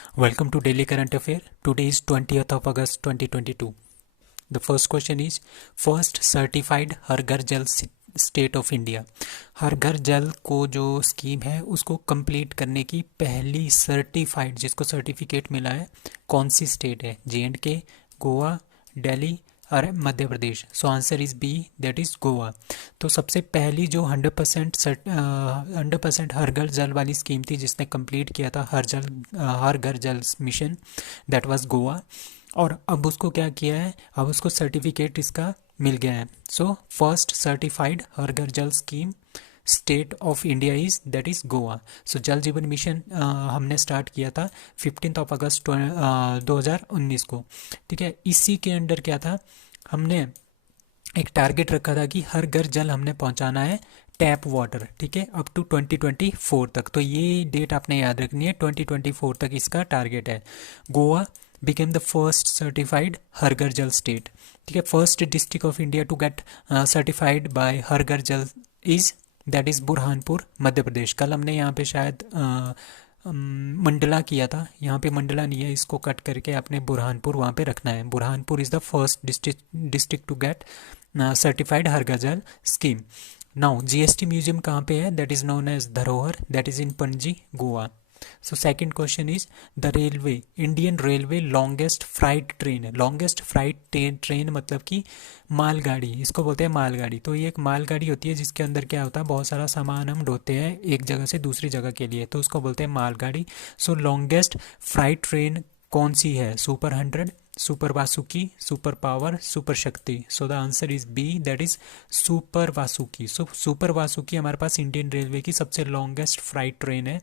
Welcome to Daily Current Affair. Today is 20th of August 2022. The first question is first certified हर घर जल state of India. हर घर जल को जो scheme है उसको complete करने की पहली सर्टिफाइड जिसको सर्टिफिकेट मिला है कौन सी स्टेट है? J&K, गोवा, दिल्ली और Madhya Pradesh. So answer is B, that is Goa. तो सबसे पहली जो 100% हर घर जल वाली स्कीम थी जिसने कंप्लीट किया था हर घर जल मिशन, दैट वाज गोवा। और अब उसको क्या किया है, अब उसको सर्टिफिकेट इसका मिल गया है। So first certified Har Ghar Jal scheme state of India is that is Goa. So Jal Jeevan mission हमने स्टार्ट किया था 15 अगस्त 2019 को। ठीक है, इसी के अंडर क्या था, हमने एक टारगेट रखा था कि हर घर जल हमने पहुंचाना है टैप वाटर। ठीक है, अप टू 2024 तक। तो ये डेट आपने याद रखनी है, 2024 तक इसका टारगेट है। Goa became the first certified हर घर जल स्टेट। ठीक है, first district of India to get certified by Har Ghar Jal is that is Burhanpur, Madhya Pradesh. कल हमने यहाँ पे शायद मंडला किया था, यहाँ पे मंडला नहीं है, इसको कट करके आपने बुरहानपुर वहाँ पे रखना है। Burhanpur is the first district to get certified Har Ghar Jal scheme. Now GST museum कहाँ पे है? That is known as Dharohar, that is in Panaji, Goa. So second question is the railway, Indian railway longest freight train है। लॉन्गेस्ट फ्राइट ट्रेन मतलब कि मालगाड़ी, इसको बोलते हैं मालगाड़ी। तो ये एक मालगाड़ी होती है जिसके अंदर क्या होता है, बहुत सारा सामान हम ढोते हैं एक जगह से दूसरी जगह के लिए, तो उसको बोलते हैं मालगाड़ी। सो लॉन्गेस्ट फ्राइट ट्रेन कौन सी है? Super 100, super Vasuki, super power, super Shakti. So the answer is B, that is super Vasuki. So super Vasuki हमारे पास इंडियन रेलवे की सबसे लॉन्गेस्ट फ्राइट ट्रेन है।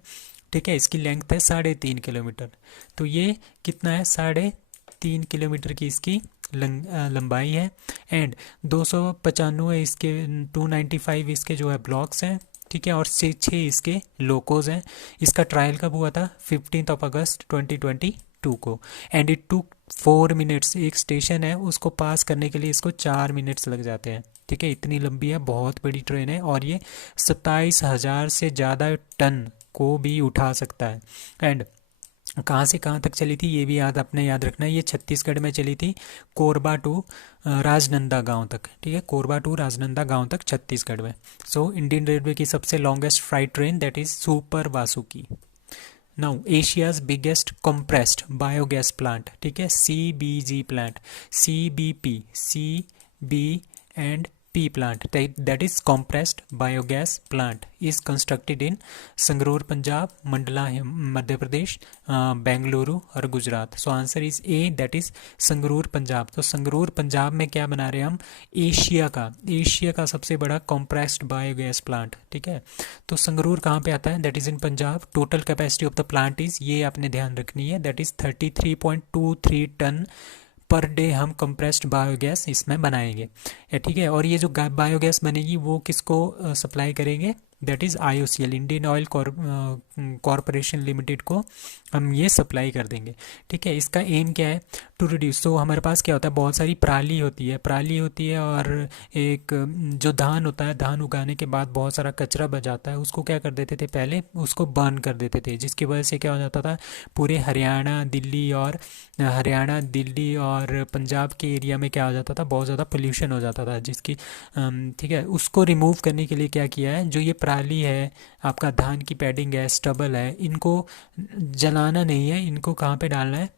ठीक है, इसकी लेंथ है 3.5 किलोमीटर। तो ये कितना है? 3.5 किलोमीटर की इसकी लंबाई है। एंड 295 इसके 295 इसके जो है ब्लॉक्स हैं। ठीक है, और 6 इसके लोकोज हैं। इसका ट्रायल कब हुआ था? 15 अगस्त 2022 को। And it to 4 minutes. एक स्टेशन है उसको पास करने के लिए इसको 4 मिनट्स लग जाते हैं। ठीक है, इतनी लंबी है, बहुत बड़ी ट्रेन है, और ये 27,000 से ज़्यादा टन को भी उठा सकता है। एंड कहाँ से कहाँ तक चली थी ये भी आपने याद रखना है। ये छत्तीसगढ़ में चली थी, कोरबा टू राजनंदा गांव तक। ठीक है, कोरबा टू राजनंदा गांव तक छत्तीसगढ़ में। सो इंडियन रेलवे की सबसे longest freight train that is super Vasuki. Now Asia's biggest compressed biogas plant. ठीक है, CBG प्लांट, CBP एंड P plant, that is compressed biogas plant, is constructed in Sangrur Punjab, Mandla Madhya Pradesh, Bengaluru और Gujarat. So answer is A, that is Sangrur Punjab. तो संगरूर पंजाब में क्या बना रहे हैं हम? एशिया का सबसे बड़ा compressed बायोगैस प्लांट। ठीक है, तो संगरूर कहाँ पे आता है? That is in Punjab. Total capacity of the plant is, ये आपने ध्यान रखनी है, that is 33.23 tonne per day हम कंप्रेस्ड बायोगैस इसमें बनाएंगे। ठीक है, और ये जो बायोगैस बनेगी वो किसको सप्लाई करेंगे? That is IOCL, Indian oil corporation limited को हम ये सप्लाई कर देंगे। ठीक है, इसका एम क्या है? To reduce. तो हमारे पास क्या होता है, बहुत सारी पराली होती है और एक जो धान होता है, धान उगाने के बाद बहुत सारा कचरा बच जाता है, उसको क्या कर देते थे, पहले उसको बर्न कर देते थे, जिसकी वजह से क्या हो जाता था, पूरे हरियाणा दिल्ली और पंजाब के एरिया में क्या हो जाता था, बहुत ज़्यादा पोल्यूशन हो जाता था, जिसकी ठीक है, उसको रिमूव करने के लिए क्या किया है, जो ये पराली है, आपका धान की पैडिंग है, स्टबल है, इनको जलाना नहीं है, इनको कहाँ पे डालना है?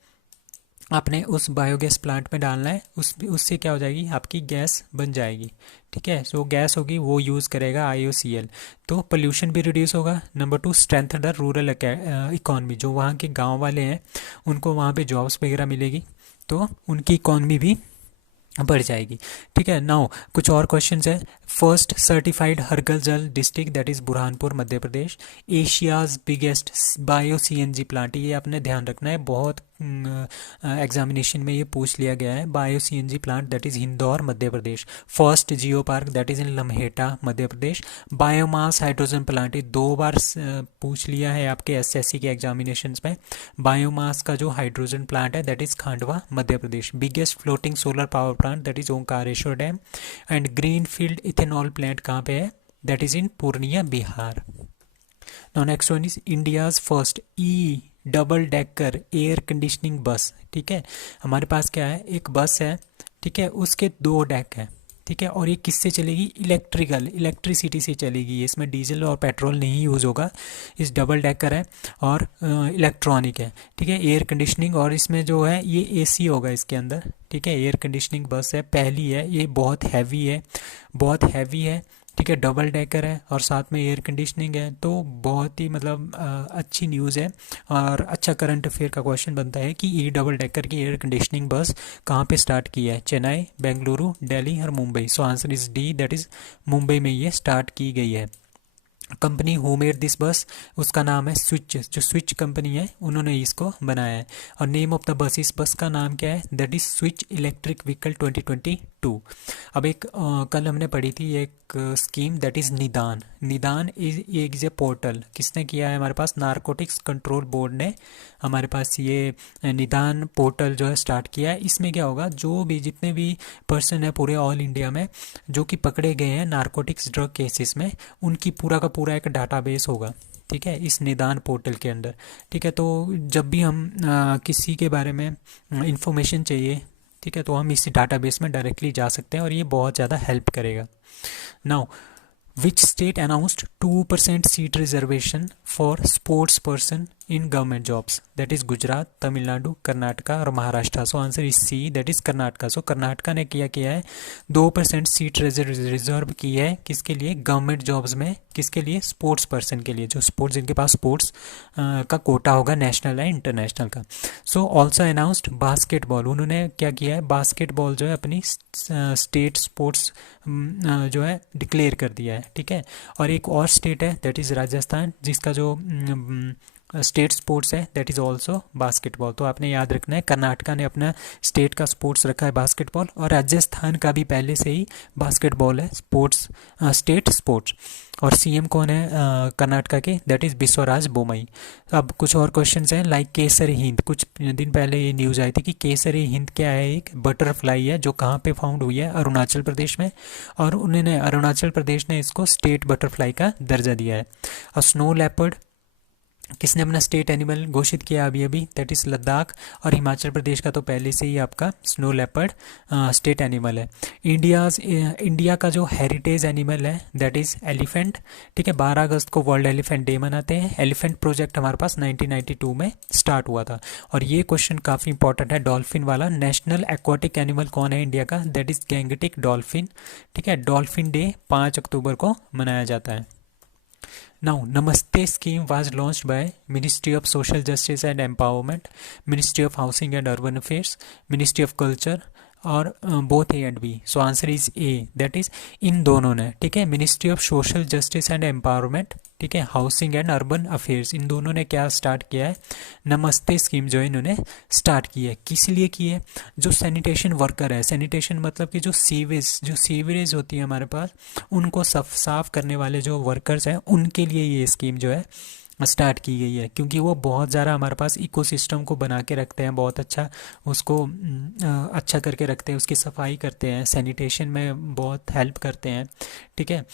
आपने उस बायोगैस प्लांट में डालना है। उससे क्या हो जाएगी, आपकी गैस बन जाएगी। ठीक है, सो गैस होगी वो यूज़ करेगा IOCL, तो पोल्यूशन भी रिड्यूस होगा। Number 2, strength the rural economy. जो वहाँ के गांव वाले हैं उनको वहाँ पे जॉब्स वगैरह मिलेगी, तो उनकी इकॉनमी भी बढ़ जाएगी। ठीक है, नाउ कुछ और क्वेश्चंस है। फर्स्ट सर्टिफाइड हर घर जल district that is Burhanpur, Madhya Pradesh. Asia's biggest bio CNG plant, ये आपने ध्यान रखना है, बहुत एग्जामिनेशन में ये पूछ लिया गया है। Bio CNG plant that is Indore, Madhya Pradesh. First geo park that is in Lamheta, Madhya Pradesh. Biomass hydrogen plant, ये 2 बार पूछ लिया है आपके SSC के एग्जामिनेशन में। बायोमास का जो हाइड्रोजन प्लांट है that is Khandwa, Madhya Pradesh. Biggest floating solar power plant that is Omkareshwar dam. And green field ethanol plant कहाँ पे है? That is in Purnia, Bihar. Now next one is India's first double decker air conditioning बस, ठीक है। हमारे पास क्या है, एक बस है, ठीक है, उसके 2 डेक हैं, ठीक है, और ये किससे चलेगी, इलेक्ट्रिसिटी से चलेगी, ये इसमें डीजल और पेट्रोल नहीं यूज़ होगा। इस डबल डेकर है और इलेक्ट्रॉनिक है, ठीक है, एयर कंडीशनिंग, और इसमें जो है ये एसी होगा इसके अंदर, ठीक है। एयर कंडीशनिंग बस है, पहली है, ये बहुत हैवी है, बहुत हैवी है, ठीक है, डबल डेकर है और साथ में एयर कंडीशनिंग है, तो बहुत ही मतलब अच्छी न्यूज़ है। और अच्छा करंट अफेयर का क्वेश्चन बनता है कि ये डबल डेकर की एयर कंडीशनिंग बस कहाँ पे स्टार्ट की है, चेन्नई, बेंगलुरु, दिल्ली और मुंबई। सो answer is D, that is Mumbai में ये स्टार्ट की गई है। कंपनी हु मेड दिस बस, उसका नाम है स्विच, जो स्विच कंपनी है उन्होंने इसको बनाया है। और नेम ऑफ द बस, इस बस का नाम क्या है, that is switch electric vehicle 2022। अब एक कल हमने पढ़ी थी एक स्कीम, दैट इज निदान। निदान इज ए पोर्टल, किसने किया है, हमारे पास नारकोटिक्स कंट्रोल बोर्ड ने हमारे पास ये निदान पोर्टल जो है स्टार्ट किया है। इसमें क्या होगा, जो भी जितने भी पर्सन है पूरे ऑल इंडिया में जो कि पकड़े गए हैं नारकोटिक्स ड्रग केसेस में, उनकी पूरा का पूरा एक डाटाबेस होगा, ठीक है, इस निदान पोर्टल के अंदर, ठीक है। तो जब भी हम किसी के बारे में इंफॉर्मेशन चाहिए, ठीक है, तो हम इस डाटाबेस में डायरेक्टली जा सकते हैं और ये बहुत ज़्यादा हेल्प करेगा। Now which state announced 2% seat reservation for sports person in government jobs, that is Gujarat, Tamil Nadu, Karnataka और Maharashtra. So answer is C, that is Karnataka. So Karnataka ने किया है 2% सीट रिजर्व की है, किसके लिए, गवर्नमेंट जॉब्स में, किसके लिए, स्पोर्ट्स पर्सन के लिए, जो स्पोर्ट्स, जिनके पास स्पोर्ट्स का कोटा होगा, नेशनल है इंटरनेशनल का। सो ऑल्सो अनाउंस्ड बास्केटबॉल, उन्होंने क्या किया है, बास्केटबॉल जो है अपनी स्टेट स्पोर्ट्स जो है डिक्लेयर कर दिया है, ठीक है। और एक और स्टेट है दैट इज़ राजस्थान, जिसका जो स्टेट स्पोर्ट्स है दैट इज़ ऑल्सो बास्केटबॉल। तो आपने याद रखना है, कर्नाटका ने अपना स्टेट का स्पोर्ट्स रखा है बास्केटबॉल, और राजस्थान का भी पहले से ही बास्केटबॉल है स्पोर्ट्स, स्टेट स्पोर्ट्स। और सीएम कौन है कर्नाटका के, दैट इज़ बिस्वराज बोमई। अब कुछ और क्वेश्चंस हैं, लाइक केसरी हिंद, कुछ दिन पहले ये न्यूज़ आई थी कि केसरी हिंद क्या है, एक बटरफ्लाई है जो कहाँ पे फाउंड हुई है, अरुणाचल प्रदेश में, और उन्होंने अरुणाचल प्रदेश ने इसको स्टेट बटरफ्लाई का दर्जा दिया है। और स्नो लेपर्ड, किसने अपना स्टेट एनिमल घोषित किया अभी अभी, दैट इज़ लद्दाख। और हिमाचल प्रदेश का तो पहले से ही आपका स्नो लेपर्ड स्टेट एनिमल है। इंडिया का जो हेरिटेज एनिमल है दैट इज़ एलिफेंट, ठीक है। 12 अगस्त को वर्ल्ड एलिफेंट डे मनाते हैं। एलिफेंट प्रोजेक्ट हमारे पास 1992 में स्टार्ट हुआ था। और ये क्वेश्चन काफ़ी इंपॉर्टेंट है, डॉल्फिन वाला। नेशनल एक्वाटिक एनिमल कौन है इंडिया का, दैट इज़ गैंगटिक डॉल्फिन, ठीक है। डॉल्फिन डे 5 अक्टूबर को मनाया जाता है। Now, Namaste scheme was launched by Ministry of Social Justice and Empowerment, Ministry of Housing and Urban Affairs, Ministry of Culture, और both A and B. So answer is A, that is इन दोनों ने, ठीक है। Ministry of social justice and empowerment, ठीक है, housing and urban affairs, इन दोनों ने क्या स्टार्ट किया है, नमस्ते स्कीम जो इन्होंने स्टार्ट की है। किस लिए की है, जो सैनिटेशन वर्कर है, सैनिटेशन मतलब कि जो सीवरेज होती है हमारे पास, उनको साफ करने वाले जो वर्कर्स हैं, उनके लिए ये स्कीम जो है स्टार्ट की गई है, क्योंकि वो बहुत ज़्यादा हमारे पास इकोसिस्टम को बना के रखते हैं, बहुत अच्छा उसको अच्छा करके रखते हैं, उसकी सफाई करते हैं, सैनिटेशन में बहुत हेल्प करते हैं, ठीक है।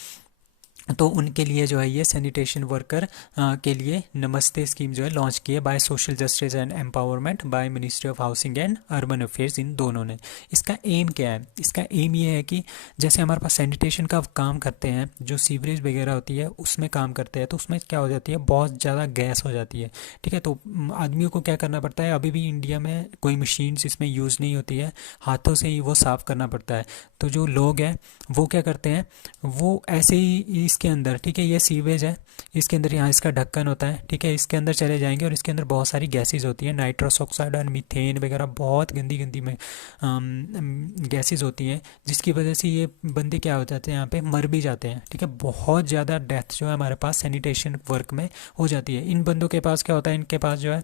तो उनके लिए जो है ये सैनिटेशन वर्कर के लिए नमस्ते स्कीम जो है लॉन्च की है by social justice and empowerment, by ministry of housing and urban affairs, इन दोनों ने। इसका एम क्या है, इसका एम ये है कि जैसे हमारे पास सैनिटेशन का काम करते हैं, जो सीवरेज वगैरह होती है उसमें काम करते हैं, तो उसमें क्या हो जाती है, बहुत ज़्यादा गैस हो जाती है, ठीक है। तो आदमियों को क्या करना पड़ता है, अभी भी इंडिया में कोई मशीन्स इसमें यूज़ नहीं होती है, हाथों से ही वो साफ़ करना पड़ता है। तो जो लोग हैं वो क्या करते हैं, वो ऐसे ही इसके अंदर, ठीक है, ये सीवेज है, इसके अंदर यहाँ इसका ढक्कन होता है, ठीक है, इसके अंदर चले जाएंगे और इसके अंदर बहुत सारी गैसेस होती हैं, नाइट्रस ऑक्साइड और मीथेन वगैरह, बहुत गंदी गंदी में गैसेस होती हैं, जिसकी वजह से ये बंदे क्या हो जाते हैं, यहाँ पे मर भी जाते हैं, ठीक है। बहुत ज़्यादा डेथ जो है हमारे पास सैनिटेशन वर्क में हो जाती है। इन बंदों के पास क्या होता है, इनके पास जो है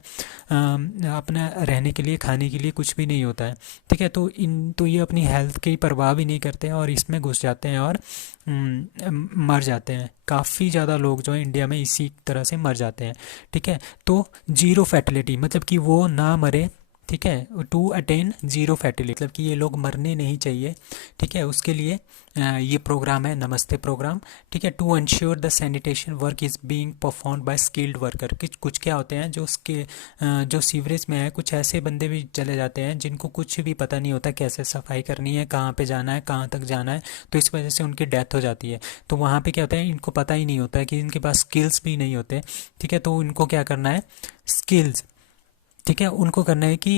अपना रहने के लिए, खाने के लिए कुछ भी नहीं होता है, ठीक है। तो ये अपनी हेल्थ की परवाह भी नहीं करते हैं और इसमें घुस जाते हैं और मर जाते हैं। काफ़ी ज़्यादा लोग जो है इंडिया में इसी तरह से मर जाते हैं, ठीक है। तो जीरो फैटिलिटी मतलब कि वो ना मरे, ठीक है, टू अटेन जीरो फैटिलिटी, मतलब कि ये लोग मरने नहीं चाहिए, ठीक है, उसके लिए ये प्रोग्राम है नमस्ते प्रोग्राम, ठीक है। To ensure the sanitation work is being performed by skilled worker, कुछ क्या होते हैं जो उसके जो सीवरेज में है, कुछ ऐसे बंदे भी चले जाते हैं जिनको कुछ भी पता नहीं होता कैसे सफाई करनी है, कहाँ पे जाना है, कहाँ तक जाना है, तो इस वजह से उनकी डेथ हो जाती है। तो वहाँ पे क्या होता है, इनको पता ही नहीं होता है कि इनके पास स्किल्स भी नहीं होते, ठीक है। तो इनको क्या करना है, स्किल्स, ठीक है, उनको करना है कि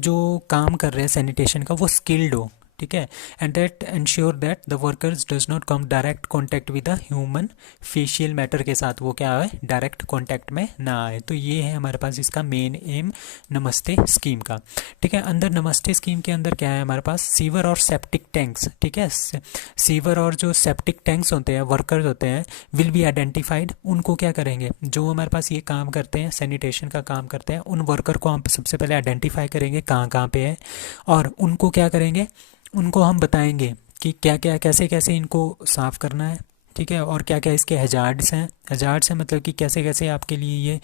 जो काम कर रहे हैं सैनिटेशन का वो स्किल्ड हो, ठीक है। And that ensure that the workers does not come direct contact with the human facial matter के साथ, वो क्या है, डायरेक्ट कॉन्टैक्ट में ना आए। तो ये है हमारे पास इसका मेन एम नमस्ते स्कीम का, ठीक है। अंदर नमस्ते स्कीम के अंदर क्या है हमारे पास, सीवर और सेप्टिक टैंक्स, ठीक है। सीवर और जो सेप्टिक टैंक्स होते हैं, वर्कर्स होते हैं, विल बी आइडेंटिफाइड, उनको क्या करेंगे, जो हमारे पास ये काम करते हैं सैनिटेशन का काम करते हैं, उन वर्कर को हम सबसे पहले आइडेंटिफाई करेंगे कहाँ कहाँ पे है, और उनको क्या करेंगे, उनको हम बताएंगे कि क्या क्या कैसे कैसे इनको साफ़ करना है, ठीक है, और क्या क्या इसके हजार्ड्स हैं। हजार्ड्स हैं मतलब कि कैसे कैसे आपके लिए ये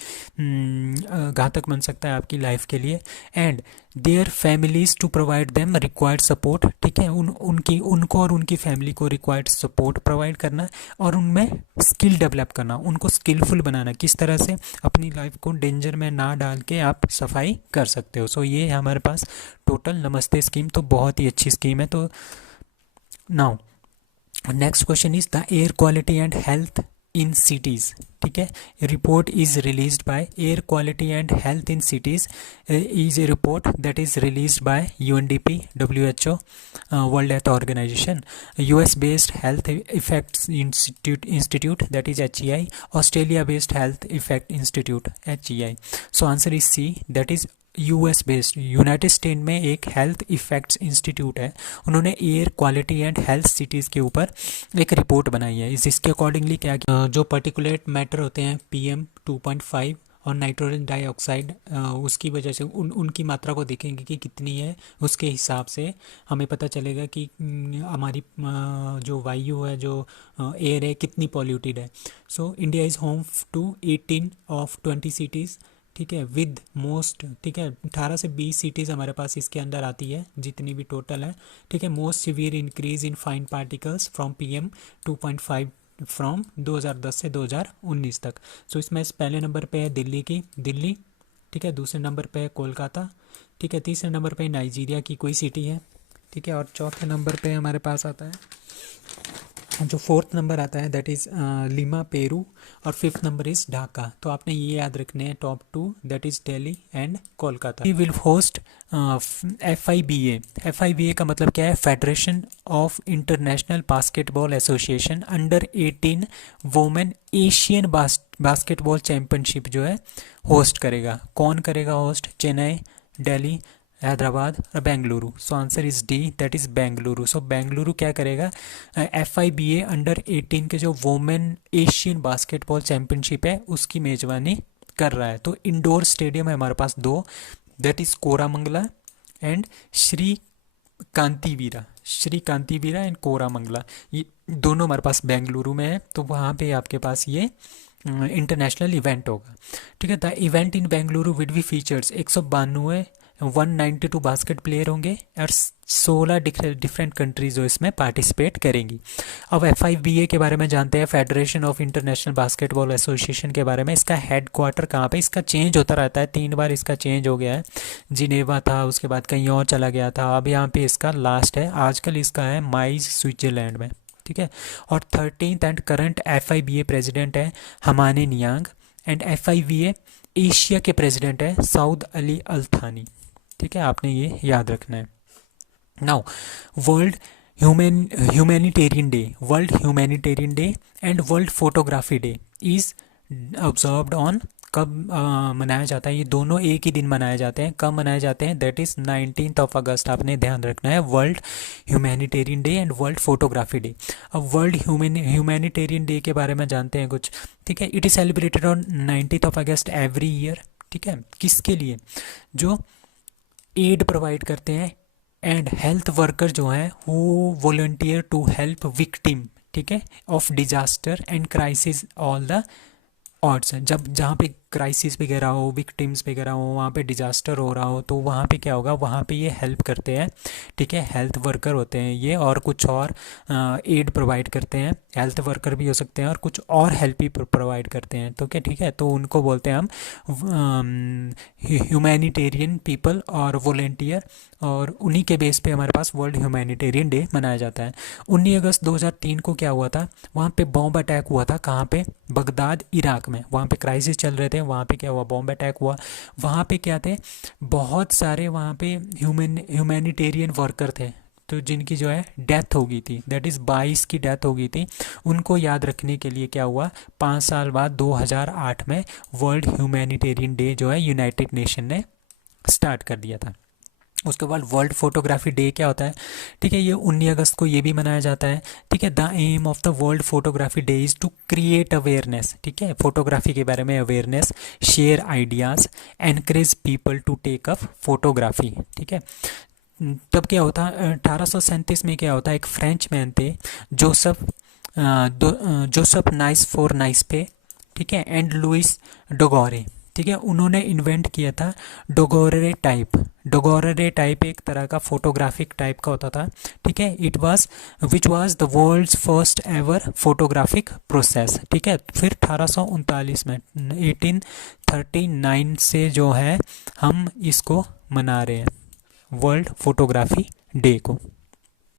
घातक बन सकता है आपकी लाइफ के लिए। And their families to provide them required support, ठीक है, उनको और उनकी फैमिली को रिक्वायर्ड सपोर्ट प्रोवाइड करना, और उनमें स्किल डेवलप करना, उनको स्किलफुल बनाना, किस तरह से अपनी लाइफ को डेंजर में ना डाल के आप सफाई कर सकते हो। सो ये है हमारे पास टोटल नमस्ते स्कीम, तो बहुत ही अच्छी स्कीम है। तो now next question is the air quality and health in cities, ठीक है। Report is released by air quality and health in cities is a report that is released by UNDP, WHO, world health organisation, US based health effects institute that is HEI, Australia based health effect institute HEI। So answer is C, that is US based, United State में एक health effects institute है, उन्होंने air quality and health cities के ऊपर एक report बनाई है। इसके अकॉर्डिंगली क्या जो पर्टिकुलेट मैटर होते हैं PM2.5 और नाइट्रोजन डाइऑक्साइड, उसकी वजह से उनकी मात्रा को देखेंगे कि कितनी है, उसके हिसाब से हमें पता चलेगा कि हमारी जो वायु है, जो एयर है, कितनी पॉल्यूटेड है। So India is home to 18 of 20 cities, ठीक है, विद मोस्ट, ठीक है, 18 से 20 सिटीज़ हमारे पास इसके अंदर आती है, जितनी भी टोटल है, ठीक है। Most severe increase in fine particles from PM2.5 from 2010 से 2019 तक। सो इसमें पहले नंबर पे है दिल्ली, ठीक है, दूसरे नंबर पे है कोलकाता, ठीक है, तीसरे नंबर पे नाइजीरिया की कोई सिटी है, ठीक है, और चौथे नंबर पे हमारे पास आता है, जो फोर्थ नंबर आता है दैट इज़ लिमा पेरू, और फिफ्थ नंबर इज़ ढाका। तो आपने ये याद रखने हैं top two, that is Delhi and Kolkata. We will host FIBA का मतलब क्या है, federation of international basketball association under 18 women Asian basketball championship जो है होस्ट करेगा। कौन करेगा होस्ट, चेन्नई, दिल्ली, हैदराबाद और Bengaluru. So answer is D, that is Bengaluru. So Bengaluru क्या करेगा, FIBA अंडर 18 के जो वोमेन एशियन बास्केटबॉल चैम्पियनशिप है उसकी मेजबानी कर रहा है। तो इंडोर स्टेडियम है हमारे पास दो, that is Koramangala and Shri Kanteerava and Koramangala, ये दोनों हमारे पास बेंगलुरु में है। तो वहाँ पे आपके पास ये इंटरनेशनल इवेंट होगा, ठीक है। The event in Bengaluru will be features 192 basket player होंगे और 16 डिफरेंट कंट्रीज जो इसमें पार्टिसिपेट करेंगी। अब FIBA के बारे में जानते हैं, federation of international basketball association के बारे में। इसका हेड क्वार्टर कहाँ पे, इसका चेंज होता रहता है, 3 बार इसका चेंज हो गया है, जिनेवा था, उसके बाद कहीं और चला गया था, अब यहाँ पे इसका लास्ट है, आजकल इसका है माइज स्विट्जरलैंड में, ठीक है। और 13th and current FIBA president है हमाने नियांग, एंड FIBA एशिया के प्रेसिडेंट है सऊद अली अल थानी, ठीक है, आपने ये याद रखना है। Now world humanitarian day and world photography day is observed on, कब मनाया जाता है, ये दोनों एक ही दिन मनाए जाते हैं, कब मनाए जाते हैं, दैट इज़ 19 अगस्त। आपने ध्यान रखना है, world humanitarian day and world photography day. अब वर्ल्ड ह्यूमैनिटेरियन डे के बारे में जानते हैं कुछ, ठीक है। It is celebrated on 19 August every year, ठीक है। किसके लिए, जो एड प्रोवाइड करते हैं एंड हेल्थ वर्कर जो हैं who volunteer to help victim, ठीक है, of disaster and crisis all the odds, जब जहाँ पे क्राइसिस वगैरह हो, विक्टिम्स वगैरह हो, वहाँ पे डिजास्टर हो रहा हो, तो वहाँ पे क्या होगा, वहाँ पे ये हेल्प करते हैं। ठीक है, हेल्थ वर्कर होते हैं ये, और कुछ और एड प्रोवाइड करते हैं। हेल्थ वर्कर भी हो सकते हैं और कुछ और हेल्प भी प्रोवाइड करते हैं। तो क्या, ठीक है, तो उनको बोलते हैं हम ह्यूमैनिटेरियन पीपल और वॉलेंटियर। और उन्हीं के बेस पे हमारे पास वर्ल्ड ह्यूमैनिटेरियन डे मनाया जाता है। 19 अगस्त 2003 को क्या हुआ था, वहाँ पे बॉम्ब अटैक हुआ था। कहाँ पे? बगदाद, इराक में। वहाँ पे क्राइसिस चल रहे थे, वहाँ पे क्या हुआ, बॉम्ब अटैक हुआ। वहाँ पे क्या थे, बहुत सारे वहाँ पे ह्यूमैनिटेरियन वर्कर थे, तो जिनकी जो है डेथ हो गई थी, दैट इज़ 22 की डेथ हो गई थी। उनको याद रखने के लिए क्या हुआ, 5 साल बाद 2008 में वर्ल्ड ह्यूमैनिटेरियन डे जो है यूनाइटेड नेशन ने स्टार्ट कर दिया था। उसके बाद वर्ल्ड फोटोग्राफी डे क्या होता है, ठीक है, ये 19 अगस्त को ये भी मनाया जाता है। ठीक है, the aim of the world photography day is to create awareness. ठीक है, फोटोग्राफी के बारे में awareness, share ideas, encourage people to take up photography. ठीक है, तब क्या होता है, 1837 में क्या होता है, एक फ्रेंच मैन थे, Joseph Joseph nice for nice पे, ठीक है, एंड लुइस डोगोरे। ठीक है, उन्होंने इन्वेंट किया था डोगोरे टाइप। डोगोरे टाइप एक तरह का फोटोग्राफिक टाइप का होता था। ठीक है, it was which was the world's first ever photographic process. ठीक है, फिर 1839 में 1839 से जो है हम इसको मना रहे हैं, वर्ल्ड फोटोग्राफी डे को।